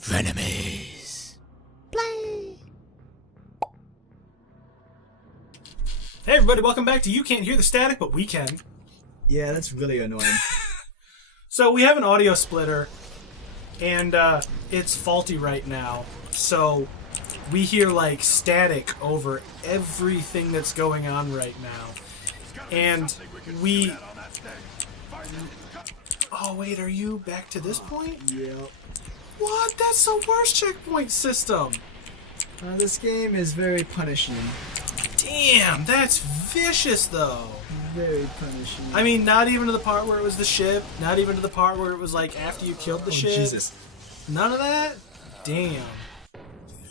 Frenemies. Play. Hey everybody, welcome back to You Can't Hear the Static, but we can. Yeah, that's really annoying. So we have an audio splitter, and it's faulty right now. So we hear like static over everything that's going on right now. And we... Oh wait, are you back to this point? Yep. What? That's the worst checkpoint system. This game is very punishing. Damn, that's vicious though. Very punishing. I mean, not even to the part where it was the ship. Not even to the part where it was like after you killed the ship. Jesus. None of that? Damn.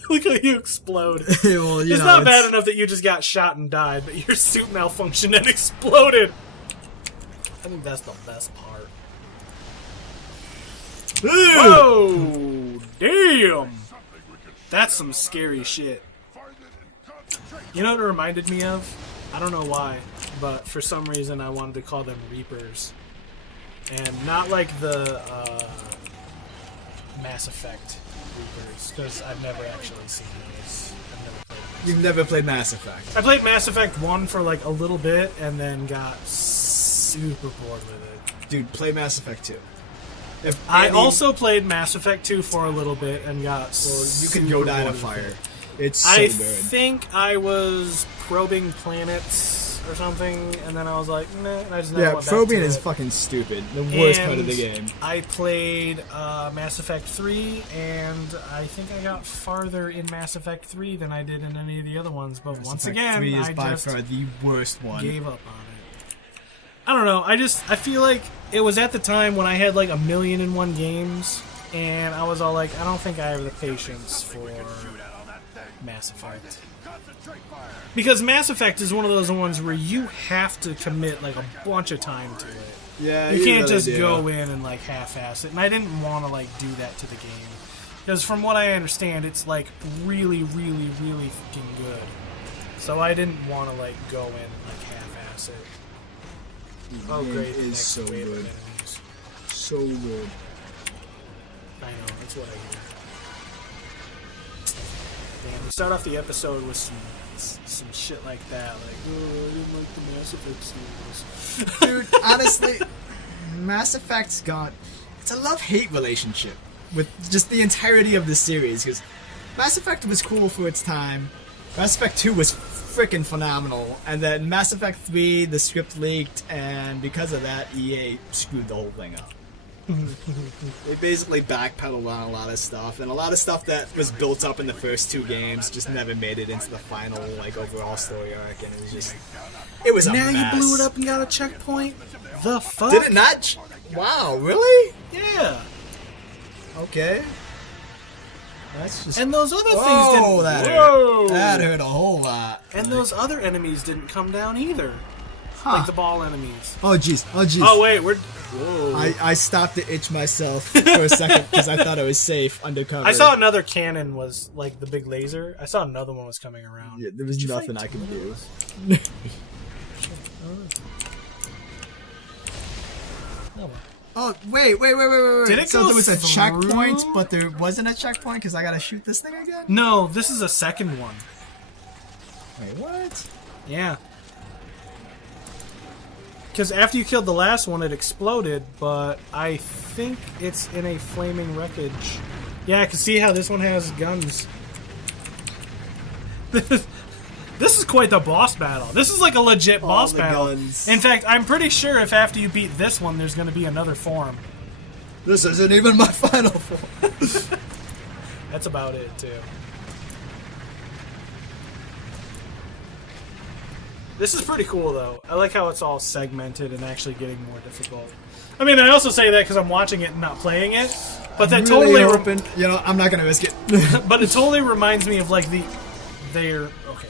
Look how you explode. Well, it's not bad enough that you just got shot and died, but your suit malfunctioned and exploded. I think that's the best part. Whoa! Damn! That's some scary shit. You know what it reminded me of? I don't know why, but for some reason I wanted to call them Reapers. And not like the Mass Effect Reapers, because I've never actually seen those. I've never played those. You've never played Mass Effect. I played Mass Effect 1 for like a little bit, and then got super bored with it. Dude, play Mass Effect 2. I also played Mass Effect 2 for a little bit, and got you can go die in a fire. It's so I good. think I was probing planets or something, and then I was like, nah, and I just never went back probing to is it. fucking stupid. The worst part of the game. I played Mass Effect 3, and I think I got farther in Mass Effect 3 than I did in any of the other ones, but once again, 3 is I by just far the worst one. gave up on it. I don't know, I feel like it was at the time when I had like 1,000,001 games, and I was all like, I don't think I have the patience for Mass Effect. Because Mass Effect is one of those ones where you have to commit like a bunch of time to it. Yeah, you can't really just do. go in and like half-ass it. And I didn't want to like do that to the game. Because from what I understand, it's like really, really, really fucking good. So I didn't want to like go in and like half-ass it. The Oh game great, the is next so wave of good. enemies. So good. I know, that's what I hear. Damn, we start off the episode with some shit like that, like, oh, I didn't like the Mass Effect series. Dude, honestly, Mass Effect's got... It's a love-hate relationship with just the entirety of the series, because Mass Effect was cool for its time, Mass Effect 2 was freaking phenomenal, and then Mass Effect 3, the script leaked, and because of that, EA screwed the whole thing up. They basically backpedaled on a lot of stuff, and a lot of stuff that was built up in the first two games just never made it into the final, like, overall story arc, and it was just... It was a Now mess. you blew it up and got a checkpoint? The fuck? Did it not? Wow, really? Yeah. Okay. That's just... And those other things Whoa, didn't... that hurt a whole lot. And those other enemies didn't come down either. Huh. Like the ball enemies. Oh, jeez. Oh, jeez. Oh, wait, we're... Whoa. I stopped to itch myself for a second because I thought I was safe undercover. I saw another cannon was, like, the big laser. I saw another one was coming around. Yeah, there was Did you nothing fight I could do. No. Oh, wait. Did it so go there was a through? checkpoint, but there wasn't a checkpoint because I gotta shoot this thing again? No, this is a second one. Wait, what? Yeah. Because after you killed the last one, it exploded, but I think it's in a flaming wreckage. Yeah, I can see how this one has guns. This is quite the boss battle. This is like a legit boss battle. Guns. In fact, I'm pretty sure if after you beat this one, there's going to be another form. This isn't even my final form. That's about it, too. This is pretty cool, though. I like how it's all segmented and actually getting more difficult. I mean, I also say that because I'm watching it and not playing it, but that really totally... open. You know, I'm not gonna risk it. But it totally reminds me of, like, their... Okay.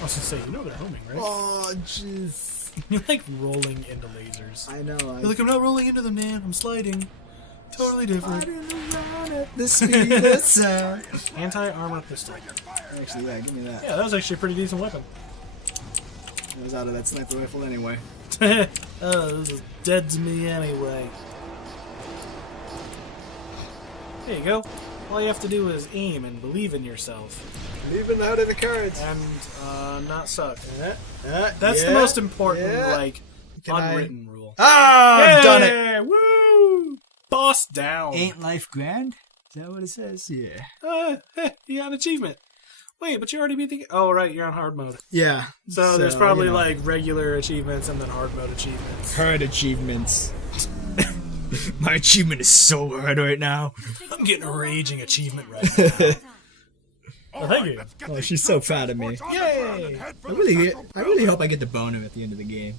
I was gonna say, you know they're homing, right? Oh, jeez. You're, like, rolling into lasers. I know. You're like, I'm not rolling into them, man. I'm sliding. Totally different. Around at the speed of sound. Anti-armor pistol. Actually, yeah, give me that. Yeah, that was actually a pretty decent weapon. I was out of that sniper rifle anyway. Oh, this is dead to me anyway. There you go. All you have to do is aim and believe in yourself. Leaving out of the cards. And not suck. That's the most important, unwritten rule. Ah, I've done it. Woo! Boss down. Ain't life grand? Is that what it says? Yeah. You got an achievement. Wait, but you already beat the... Oh, right, you're on hard mode. Yeah. So there's probably, regular achievements and then hard mode achievements. Hard achievements. My achievement is so hard right now. I'm getting a raging achievement right now. Well, thank you. Oh, she's so proud of me. Yay! I really hope I get the boner at the end of the game.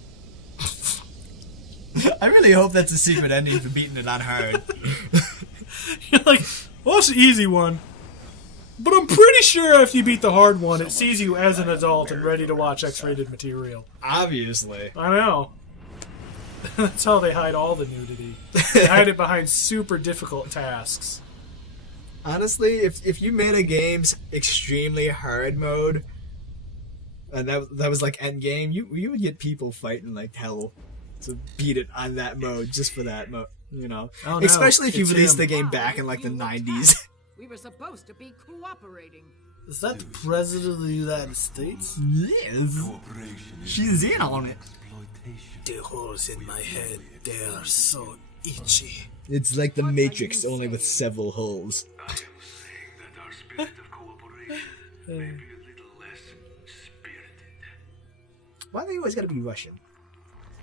I really hope that's the secret ending for beating it on hard. You're like, well, it's the easy one. But I'm pretty sure if you beat the hard one, it sees you as an adult and ready to watch X-rated material. Obviously. I know. That's how they hide all the nudity. They hide it behind super difficult tasks. Honestly, if you made a game's extremely hard mode, and that was like end game, you would get people fighting like hell to beat it on that mode just for that mode, you know. Oh, no. Especially if you It's released him. the game back in like the 90s. We were supposed to be cooperating. Is that the President of the United States? Yes. She's in on it. The holes in my head, they are so itchy. It's like the Matrix, only with several holes. I am saying that our spirit of cooperation may be a little less spirited. Why do they always gotta be Russian?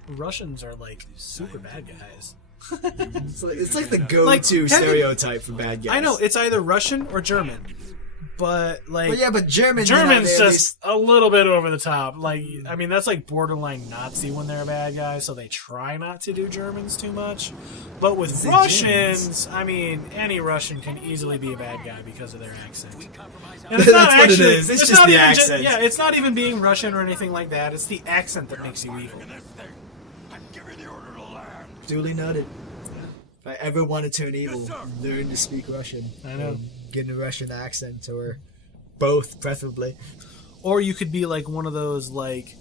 Russians are like super bad guys. It's like the go-to stereotype for bad guys. I know, it's either Russian or German. But like, Well, yeah, but Germans just a little bit over the top. Like, I mean, that's like borderline Nazi when they're a bad guy, so they try not to do Germans too much. But with Say Russians, Germans. I mean, any Russian can easily be a bad guy because of their accent. And That's what it is. It's just not the even accent. yeah, it's not even being Russian or anything like that. It's the accent that makes you evil. I'm giving the order to land. Duly noted. If I ever want to turn evil, learn to speak Russian. I know. Get a Russian accent, or both, preferably. Or you could be like one of those like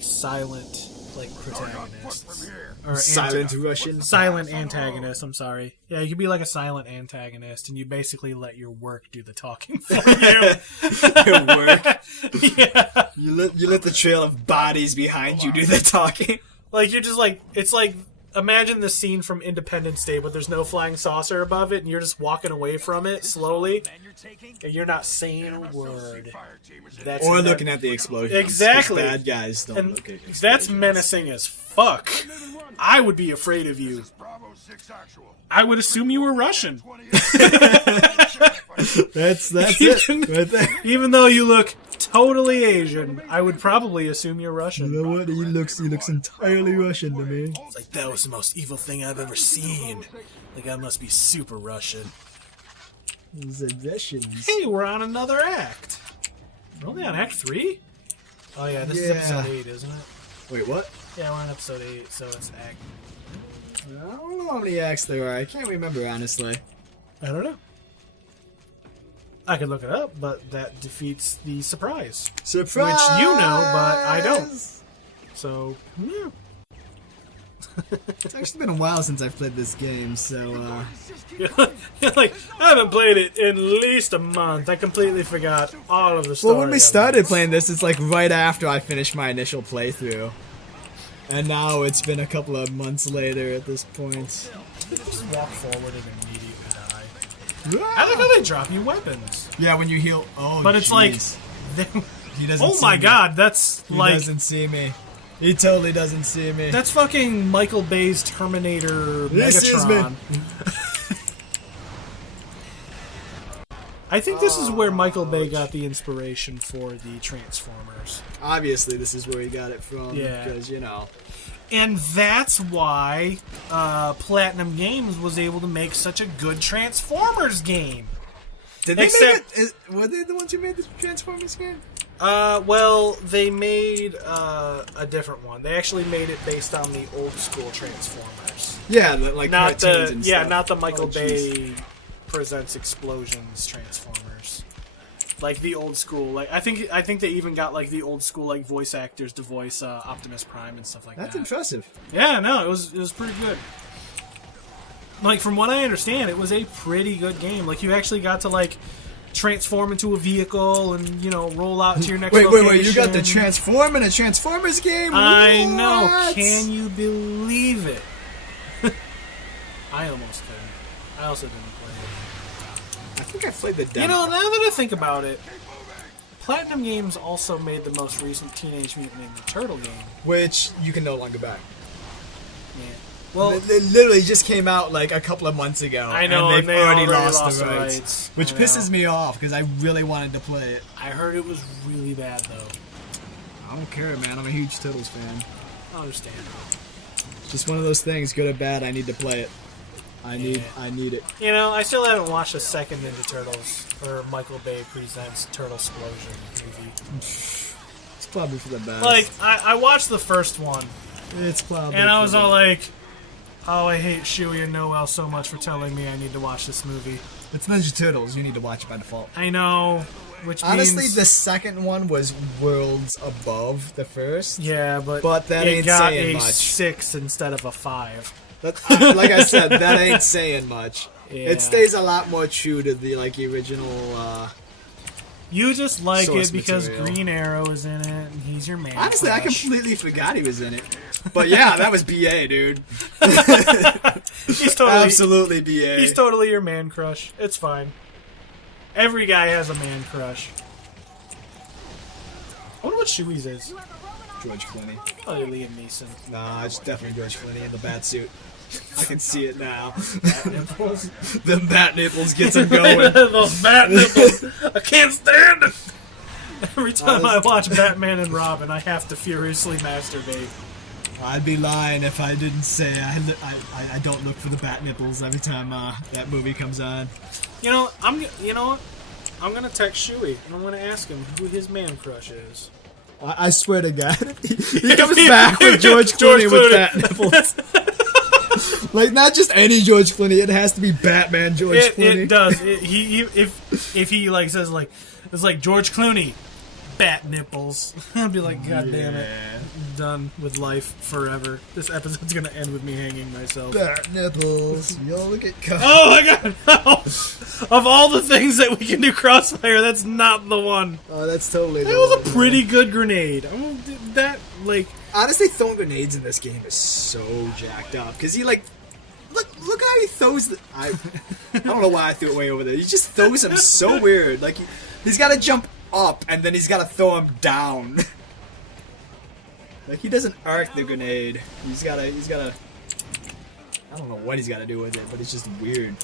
silent protagonists. Or Silent Russian. silent antagonist, I'm sorry. Yeah, you could be like a silent antagonist and you basically let your work do the talking for you. Your work. Yeah. You let the trail of bodies behind you do the talking. Like you're just like, it's like, imagine the scene from Independence Day, but there's no flying saucer above it and you're just walking away from it slowly and you're not saying a word. That's Or looking at the explosion. Exactly. Bad guys don't And look at explosions. that's menacing as fuck. I would be afraid of you. Bravo 6 actual. I would assume you were Russian. That's it. Right there. Even though you look totally Asian, I would probably assume you're You Russian. know what? He looks entirely Russian to me. It's like, that was the most evil thing I've ever seen. Like, I must be super Russian. He's Russians. Hey, we're on another act. We're only on Act 3? Oh, yeah, this is Yeah. episode 8, isn't it? Wait, what? Yeah, we're on episode 8, so it's Act... I don't know how many acts there are. I can't remember, honestly. I don't know. I could look it up, but that defeats the surprise. Surprise! Which you know, but I don't. So, yeah. It's actually been a while since I've played this game, so, You're like, I haven't played it in at least a month. I completely forgot all of the story. Well, when we of it. started playing this, it's like right after I finished my initial playthrough. And now it's been a couple of months later at this point. Just walk forward and immediately die. I like how they drop you weapons. Yeah, when you heal. Oh, But it's like, he doesn't oh see my me. god, that's He like, doesn't see me. He totally doesn't see me. that's fucking Michael Bay's Terminator This is me. Megatron. I think this is where Michael Bay got the inspiration for the Transformers. Obviously, this is where he got it from. Yeah. Because, you know. And that's why Platinum Games was able to make such a good Transformers game. Did they Except- make it? Were they the ones who made the Transformers game? Well, they made a different one. They actually made it based on the old school Transformers. Yeah, like Not cartoons the and yeah, stuff. not the Michael Oh, jeez. Bay presents explosions Transformers. Like the old school. Like I think they even got like the old school like voice actors to voice Optimus Prime and stuff like That's that. impressive. Yeah, no, it was pretty good. like from what I understand, it was a pretty good game. Like you actually got to like transform into a vehicle and roll out to your next location. Wait! You got to transform in a Transformers game? I know. Can you believe it? I almost couldn't. I also didn't play it. I think I played the demo. Now that I think about it, Platinum Games also made the most recent Teenage Mutant Ninja Turtle game, which you can no longer buy. Yeah. Well, it literally just came out like a couple of months ago. I know, and they've already lost the rights. Which I pisses know. me off because I really wanted to play it. I heard it was really bad though. I don't care, man. I'm a huge Turtles fan. I understand. Just one of those things, good or bad. I need to play it. I need it. I still haven't watched a second Ninja Turtles or Michael Bay presents Turtle Explosion movie. It's probably for the best. Like I watched the first one, it's probably. and I was all like, "Oh, I hate Shuey and Noel so much for telling me I need to watch this movie." It's Ninja Turtles. You need to watch it by default. I know. Which honestly, means, the second one was worlds above the first. Yeah, but that it ain't got saying a much. 6 instead of a 5. Like I said, that ain't saying much. Yeah. It stays a lot more true to the original. You just like source it because material. Green Arrow is in it, and he's your man. Honestly, I crush. completely forgot he was in it. But yeah, that was BA, dude. He's totally Absolutely BA. He's totally your man crush. It's fine. Every guy has a man crush. I wonder what Shuey's is. George Clooney. Probably Liam Neeson. Nah, it's definitely George Clooney in the bat suit. I can see it now. Bat nipples. Them bat nipples gets him going. Those bat nipples. I can't stand it. Every time I watch Batman and Robin, I have to furiously masturbate. I'd be lying if I didn't say I don't look for the bat nipples every time that movie comes on. I'm gonna text Shuey and I'm gonna ask him who his man crush is. I swear to God, he comes back with George Clooney with bat nipples. Like not just any George Clooney, it has to be Batman George Clooney. It does. If he like says like it's like George Clooney, bat nipples, I'd be like, God damn it, I'm done with life forever. This episode's gonna end with me hanging myself. Bat nipples. Yo, look at God. Oh my God! No. Of all the things that we can do crossfire, that's not the one. Oh, that's totally. That was a pretty good grenade. Honestly, throwing grenades in this game is so jacked up because he look how he throws the. I don't know why I threw it way over there. He just throws them so weird. Like he's got to jump up and then he's got to throw him down. Like he doesn't arc the grenade. He's gotta. I don't know what he's got to do with it, but it's just weird.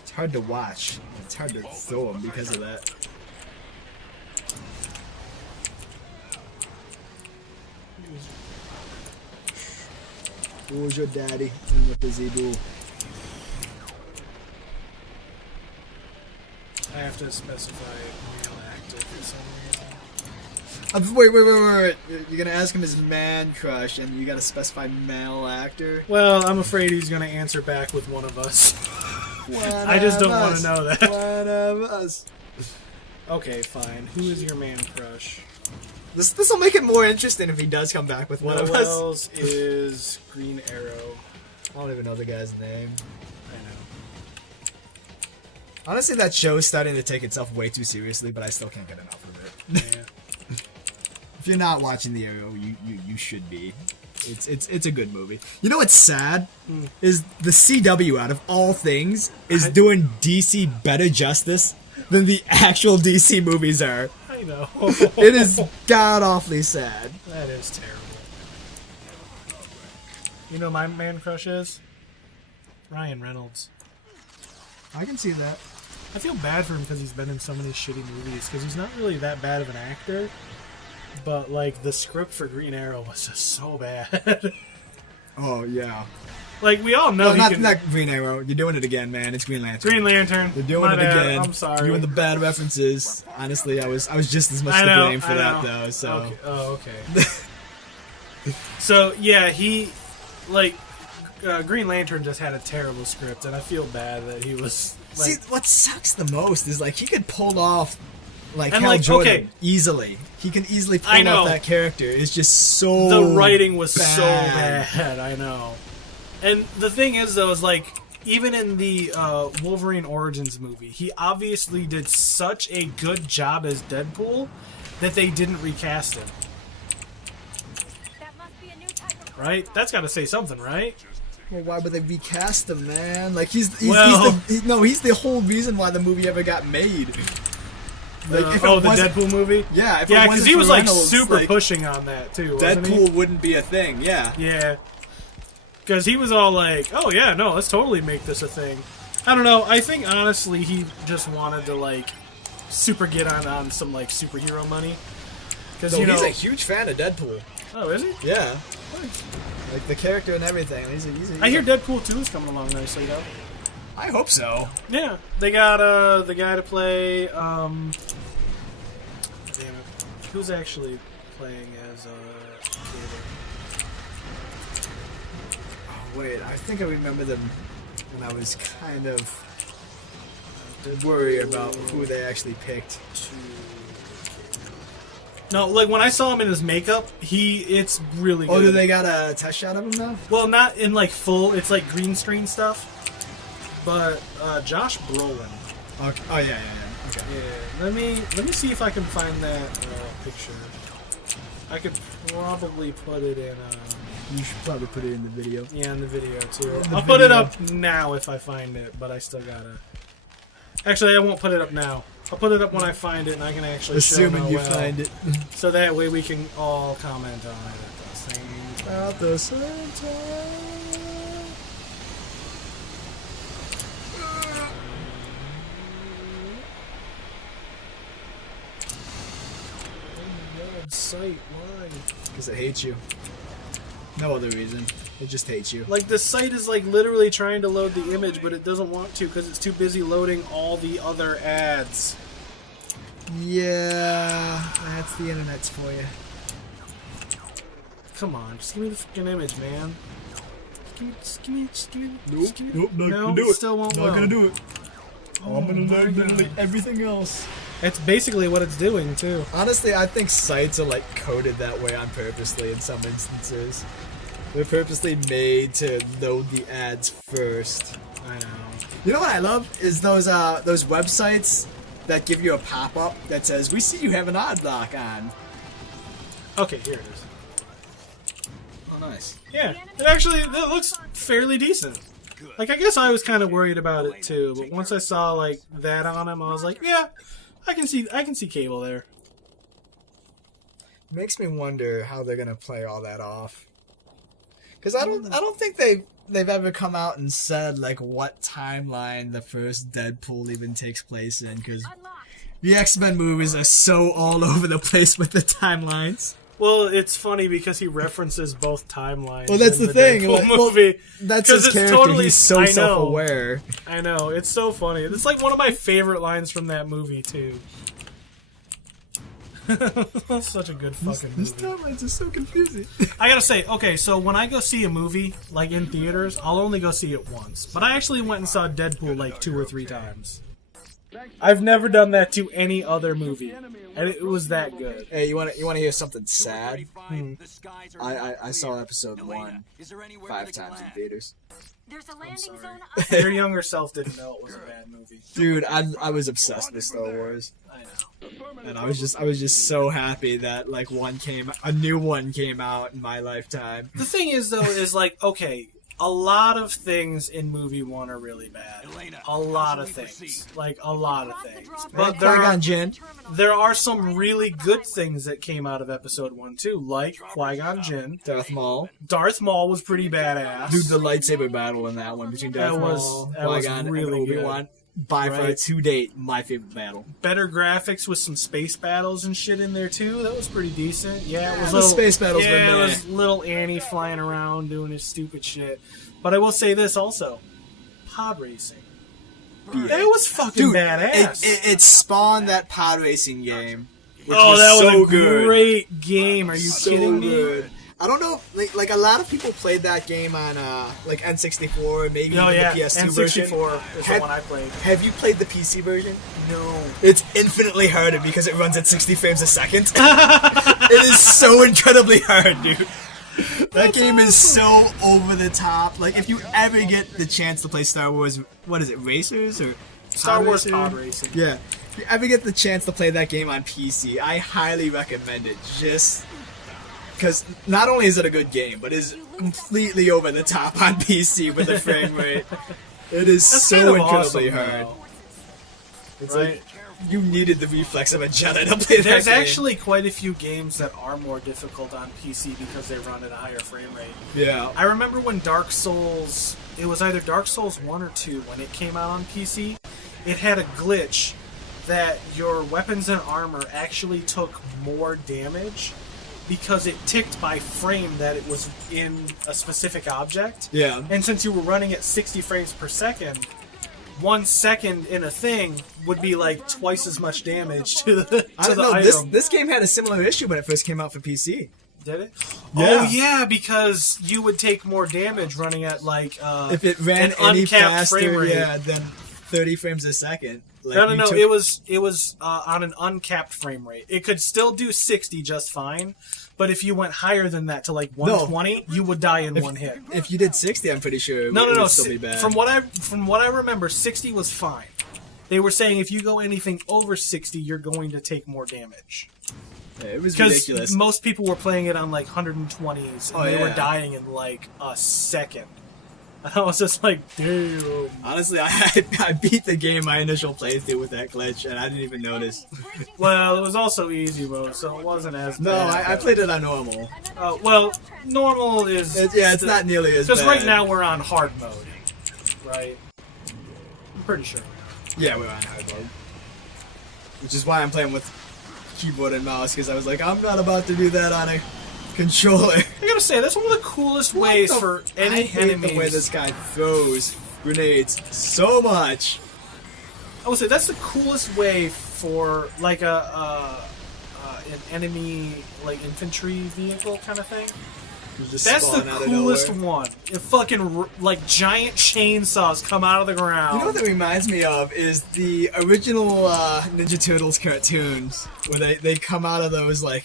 It's hard to watch. It's hard to throw him because of that. Who's your daddy and what does he do? I have to specify male actor for some reason. Wait. You're gonna ask him his man crush and you gotta specify male actor? Well, I'm afraid he's gonna answer back with one of us. I just don't want to know that. One of us. Okay, fine. Who is your man crush? This will make it more interesting if he does come back with one of us. Noel's is Green Arrow. I don't even know the guy's name. I know. Honestly, that show's starting to take itself way too seriously, but I still can't get enough of it. Yeah. If you're not watching the Arrow, you should be. It's a good movie. You know what's sad? Is the CW, out of all things, is doing DC better justice than the actual DC movies are. I know. It is god-awfully sad. That is terrible. You know my man crush is? Ryan Reynolds. I can see that. I feel bad for him because he's been in so many shitty movies, because he's not really that bad of an actor. But, like, the script for Green Arrow was just so bad. Oh, yeah. Like, we all know No, he not Green Arrow. You're doing it again, man. It's Green Lantern. Green Lantern. You're doing My it bad. again. I'm sorry. Doing the bad references. Honestly, I was just as much I to know, blame for I that, know. though. So. Okay. Oh, okay. So, yeah, he... Like, Green Lantern just had a terrible script, and I feel bad that he was... Like, See, what sucks the most is, like, he could pull off, like, And, Hal like, Jordan okay. easily. He can easily I pull know. off that character. It's just so the writing was bad. so bad, I know. And the thing is, though, is like even in the Wolverine Origins movie, he obviously did such a good job as Deadpool that they didn't recast him. That must be a new type of Right? That's got to say something, right? Well, why would they recast him, man? Like he's Well- he's the whole reason why the movie ever got made. Like, if it The wasn't- Deadpool movie? Yeah, if it Yeah, wasn't because he was for like Reynolds, super like, pushing on that too, wasn't he? Deadpool wouldn't be a thing. Yeah. Yeah. Because he was all like, oh yeah, no, let's totally make this a thing. I don't know, I think honestly he just wanted to like super get on some like superhero money. Because So you know, he's a huge fan of Deadpool. oh, is he? Yeah. Like the character and everything. I hear Deadpool 2 is coming along nicely though. I hope so. Yeah, they got the guy to play. Damn it, who's actually playing as Cable? Oh, wait, I think I remember them when I was kind of worried about who they actually picked. No, like when I saw him in his makeup, it's really good. Oh, do they got a test shot of him now? Well, not in like full. It's like green screen stuff. But Josh Brolin. Okay. Oh yeah. Okay. Yeah. Let me see if I can find that picture. I could probably put it in. You should probably put it in the video. Yeah, in the video too. In the I'll put it video. up now if I find it, but I still gotta. Actually, I won't put it up now. I'll put it up when I find it, and I can actually Assuming show you Noel, find it. so that way we can all comment on it at the same time. At the same time. Site, why? Because it hates you. No other reason. It just hates you. Like the site is like literally trying to load the image, but it doesn't want to because it's too busy loading all the other ads. Yeah, that's the internet's for you. Come on, just give me the fucking image, man. Just give me. Nope, not No, gonna do it. still won't Not load. gonna do it. Oh, I'm gonna my load God. literally everything else. It's basically what it's doing too. Honestly, I think sites are like coded that way on purposely in some instances. They're purposely made to load the ads first. I know. You know what I love is those websites that give you a pop-up that says, "We see you have an ad block on." Okay, here it is. Oh, nice. Yeah, it looks fairly decent. Like I guess I was kind of worried about it too, but once I saw like that on him, I was like, yeah, I can see Cable there. Makes me wonder how they're gonna play all that off. Because I don't think they've ever come out and said like what timeline the first Deadpool even takes place in. Because the X-Men movies are so all over the place with the timelines. Well, it's funny because he references both timelines. Well, that's in the thing. Deadpool Like, well, movie. that's 'Cause his it's character. totally- He's so I know. self-aware. I know, it's so funny. It's like one of my favorite lines from that movie too. Such a good fucking These movie. timelines are so confusing. I gotta say, okay, so when I go see a movie, like in theaters, I'll only go see it once. But I actually went and saw Deadpool like 2 or 3 times. I've never done that to any other movie, and it was that good. Hey, you want to hear something sad? I saw episode 1 5 times in theaters. There's a landing Sorry. zone up. Your younger self didn't know it was a bad movie. Dude, I was obsessed with Star Wars, I know. and I was just so happy that like a new one came out in my lifetime. The thing is, though, is like, okay, a lot of things in movie 1 are really bad. A lot of things. Like, a lot of things. But Qui-Gon Jinn. there are some really good things that came out of episode 1, too. Like Qui-Gon Jinn. Darth Maul. Darth Maul was pretty badass. Dude, the lightsaber battle in that one between Darth Maul, that was Qui-Gon, really and Obi-Wan. By far, Right. to date, my favorite battle. Better graphics with some space battles and shit in there, too. That was pretty decent. Yeah, it was the little, space battles yeah, were it was little Annie flying around doing his stupid shit. But I will say this also. Pod racing. That was fucking Dude, badass. it spawned that pod racing game. Which oh, was that was so a good. great game. Are you So kidding me? good. I don't know, like a lot of people played that game on like N64 and maybe Oh, even yeah. the PS2 version. N64 is the Have- one I played. Have you played the PC version? No. It's infinitely harder because it runs at 60 frames a second. It is so incredibly hard, dude. That game is so over the top. Like, if you ever get the chance to play Star Wars, what is it, Racers or Star Wars Racer? Pod Racing. Yeah. If you ever get the chance to play that game on PC, I highly recommend it. Just because not only is it a good game, but it's completely over the top on PC with the frame rate. It is That's so kind of incredibly awesome, hard. though. It's Right. like you needed the reflex of a Jedi to play that There's game. actually quite a few games that are more difficult on PC because they run at a higher frame rate. Yeah. I remember when Dark Souls, it was either Dark Souls 1 or 2 when it came out on PC, it had a glitch that your weapons and armor actually took more damage because it ticked by frame that it was in a specific object. Yeah. And since you were running at 60 frames per second, 1 second in a thing would be like twice as much damage to the I don't the know. item. This game had a similar issue when it first came out for PC. Did it? Yeah. Oh yeah, because you would take more damage running at like If it ran an any uncapped frame faster, rate. yeah, than 30 frames a second. Like, No, you no. took- It was on an uncapped frame rate. It could still do 60 just fine, but if you went higher than that to like 120, you would die in one hit. If you did 60, I'm pretty sure it No. would still be bad. From what I remember, 60 was fine. They were saying if you go anything over 60, you're going to take more damage. Yeah, it was Because ridiculous. most people were playing it on like 120s, and Oh, they were yeah. dying in like a second. I was just like, damn. Honestly, I beat the game my initial playthrough with that glitch, and I didn't even notice. Well, it was also easy mode, so it wasn't as No, bad. I played it on normal. Well, normal is... It's not nearly as bad. Because right now we're on hard mode, right? I'm pretty sure. Yeah, we're on hard mode. Which is why I'm playing with keyboard and mouse, because I was like, I'm not about to do that on a controller. I gotta say, that's one of the coolest ways for any I hate enemies... the way this guy throws grenades so much. I would say that's the coolest way for like an enemy like infantry vehicle kind of thing. You just That's the spawn out of coolest nowhere. one. It fucking like giant chainsaws come out of the ground. You know what that reminds me of is the original Ninja Turtles cartoons, where they come out of those like,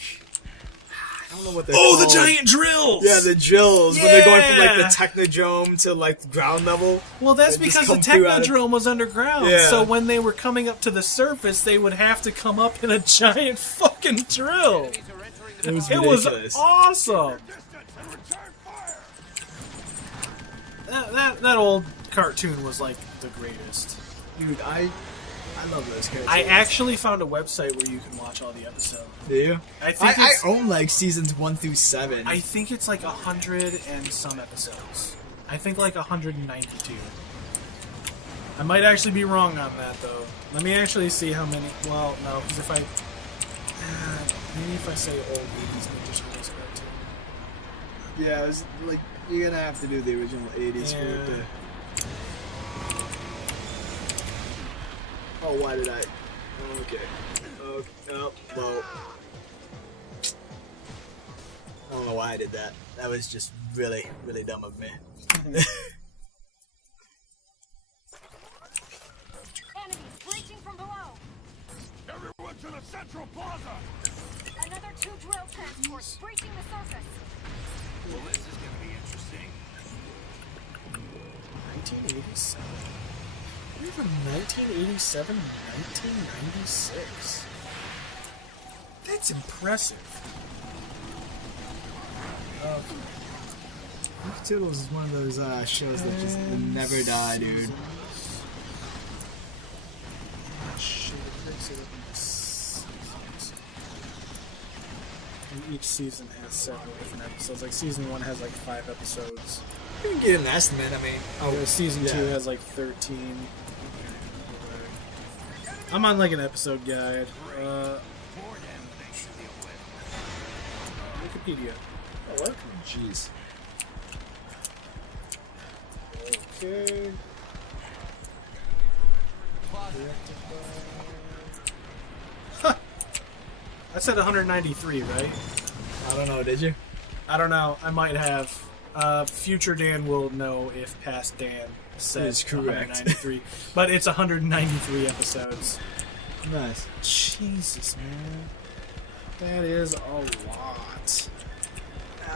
I don't know what they're called. the giant drills. Yeah, the drills. When they're going from like the Yeah. Technodrome to like the ground level. Well, that's They just because the come through out of- Technodrome was underground. Yeah. So when they were coming up to the surface, they would have to come up in a giant fucking drill. It was It was ridiculous. awesome. That old cartoon was like the greatest. Dude, I love those cartoons. I actually found a website where you can watch all the episodes. Do you? I think I it's, own like seasons 1 through 7. I think it's like 100 and some episodes. I think like 192. I might actually be wrong on that though. Let me actually see how many. Well, no, because if I maybe if I say old 80s Ninja Turtles cartoon. Yeah, it was like you're gonna have to do the original 80s for it Yeah. to. Oh, why did I? Okay. Oh, well. I don't know why I did that. That was just really, really dumb of me. Enemies breaching from below. Everyone to the central plaza! Another 2 drill transports breaching the surface. Well, this is gonna be interesting. 1987. We're from 1987 to 1996. That's impressive. Ninja Turtles is one of those shows that just will never die, dude. Shit, it breaks it up into seasons. And each season has several different episodes. Like season 1 has like 5 episodes. You can get an estimate, I mean. Season yeah. 2 has like 13. I'm on like an episode guide. Wikipedia. Oh, what? Jeez. Okay. Huh. I said 193, right? I don't know, did you? I don't know. I might have. Future Dan will know if past Dan says Is correct. 193. But it's 193 episodes.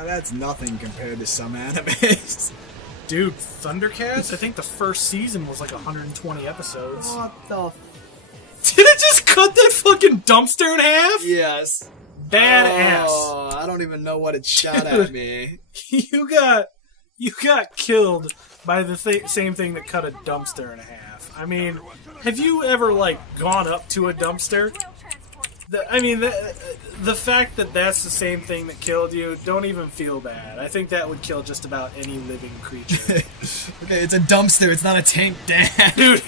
That's nothing compared to some animes. Dude, Thundercats? I think the first season was like 120 episodes. What the? Did it just cut that fucking dumpster in half? Yes. Badass. Oh, I don't even know what it shot at me. You got killed by the same thing that cut a dumpster in half. I mean, have you ever like gone up to a dumpster? The fact that that's the same thing that killed you, don't even feel bad. I think that would kill just about any living creature. Okay, it's a dumpster. It's not a tank, Dan. Dude,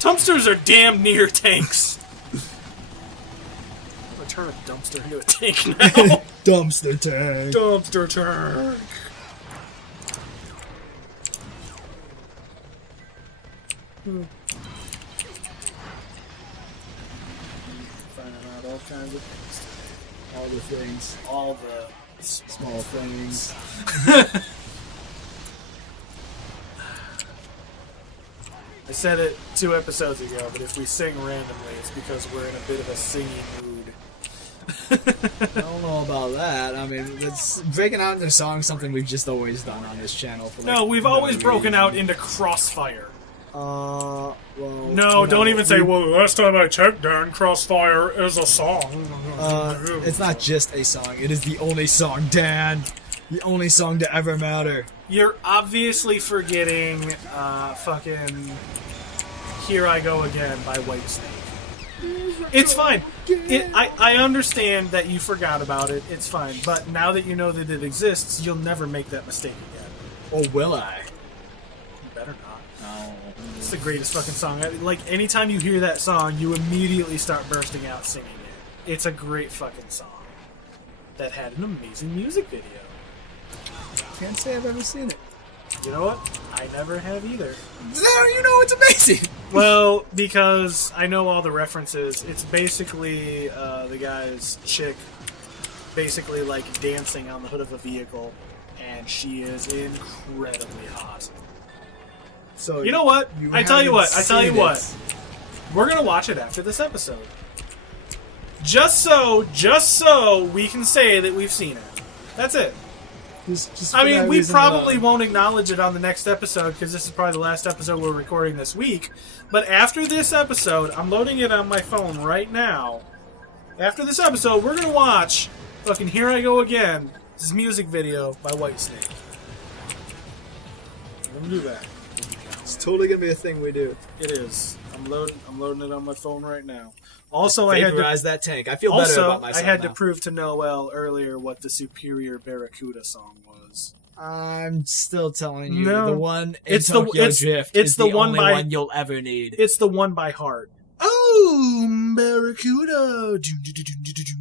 dumpsters are damn near tanks. I'm gonna turn a dumpster into a tank now. Dumpster tank. Dumpster tank. Finding out all kinds of things today. All the things. All the Small things. I said it 2 episodes ago, but if we sing randomly, it's because we're in a bit of a singing mood. I don't know about that. I mean, it's breaking out into songs something we've just always done on this channel. For No, we've always broken out into Crossfire. Well... No, don't even say, well, last time I checked, Dan, Crossfire is a song. It's not just a song. It is the only song, Dan. The only song to ever matter. You're obviously forgetting fucking Here I Go Again by Whitesnake. It's fine. I understand that you forgot about it. It's fine. But now that you know that it exists, you'll never make that mistake again. Or will I? You better not. No. It's the greatest fucking song. Like, anytime you hear that song, you immediately start bursting out singing it. It's a great fucking song that had an amazing music video. Can't say I've ever seen it. You know what? I never have either. There, you know it's amazing! Well, because I know all the references. It's basically the guy's chick basically like dancing on the hood of a vehicle, and she is incredibly hot. So You know what? I tell you what. We're gonna watch it after this episode. Just so we can say that we've seen it. That's it. Just I for mean, that we reason probably alone. won't acknowledge it on the next episode because this is probably the last episode we're recording this week. But after this episode, I'm loading it on my phone right now. After this episode, we're gonna watch fucking Here I Go Again. This is music video by Whitesnake. We're gonna do that. It's totally gonna be a thing we do. It is. I'm loading it on my phone right now. Also, I had to Vaporize that tank. I feel better about myself I had now. to prove to Noel earlier what the superior Barracuda song was. I'm still telling you, No. the one in It's the- Tokyo it's- Drift it's is the the one only by- one you'll ever need. It's the one by heart. Oh, Barracuda.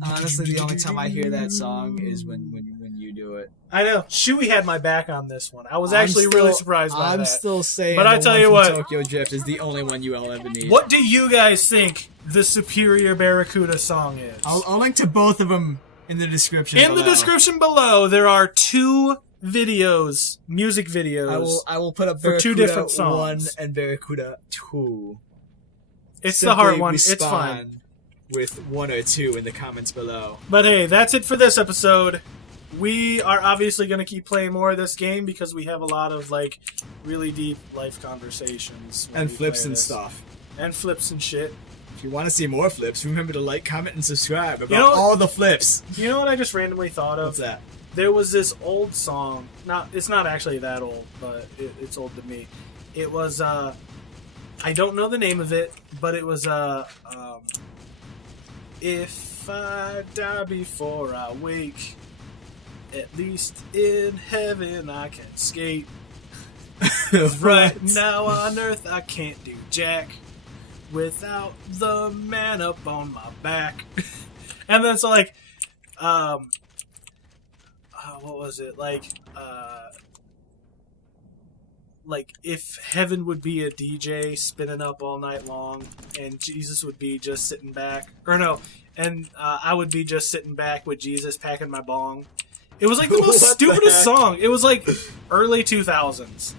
Honestly, the only time I hear that song is when you do it. I know. Shuey had my back on this one. I was actually really surprised by that. I'm still saying But I the tell one you from what. Tokyo Drift is the only one you'll ever need. What do you guys think the superior Barracuda song is? I'll link to both of them in the description In the below. description below, there are 2 videos, music videos. I will put up for 2 Barracuda different songs. 1 and Barracuda 2. It's the hard Simply one. It's respond fine. with 1 or 2 in the comments below. But hey, that's it for this episode. We are obviously going to keep playing more of this game because we have a lot of like really deep life conversations when And we flips play and this. stuff. And flips and shit. If you want to see more flips, remember to like, comment, and subscribe about know- all the flips. You know what I just randomly thought of? What's that? There was this old song. It's not actually that old, but it's old to me. It was I don't know the name of it, but it was if I die before I wake, at least in heaven I can skate. Right now on earth I can't do jack without the man up on my back. And then it's like, what was it? Like if heaven would be a DJ spinning up all night long and Jesus would be just sitting back, or no, and I would be just sitting back with Jesus packing my bong. It was like the most What the stupidest heck? song. It was like early 2000s.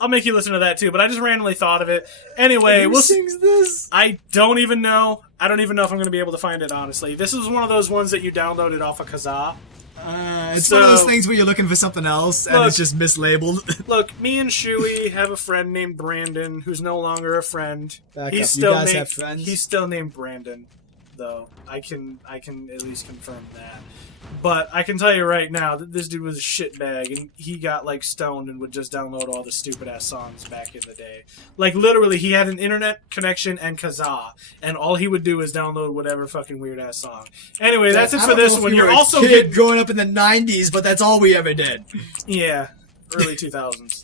I'll make you listen to that too, but I just randomly thought of it. Anyway, Who sings this? I don't even know. I don't even know if I'm going to be able to find it, honestly. This is one of those ones that you downloaded off of Kazaa. It's So- one of those things where you're looking for something else and Look. it's just mislabeled. Look, me and Shuey have a friend named Brandon who's no longer a friend. Back He's up. still You guys named, have friends? He's still named Brandon, though. I can at least confirm that. But I can tell you right now that this dude was a shitbag, and he got like stoned and would just download all the stupid ass songs back in the day. Like literally, he had an internet connection and Kazaa, and all he would do is download whatever fucking weird ass song. Anyway, that's it I for don't this know if one. you You're were a also kid getting growing up in the 90s, but that's all we ever did. yeah, early 2000s.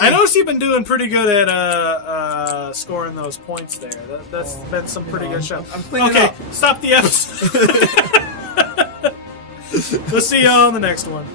I noticed you've been doing pretty good at scoring those points there. That's been some pretty good shots. I'm cleaning Okay, up. stop the episode. We'll see you on the next one.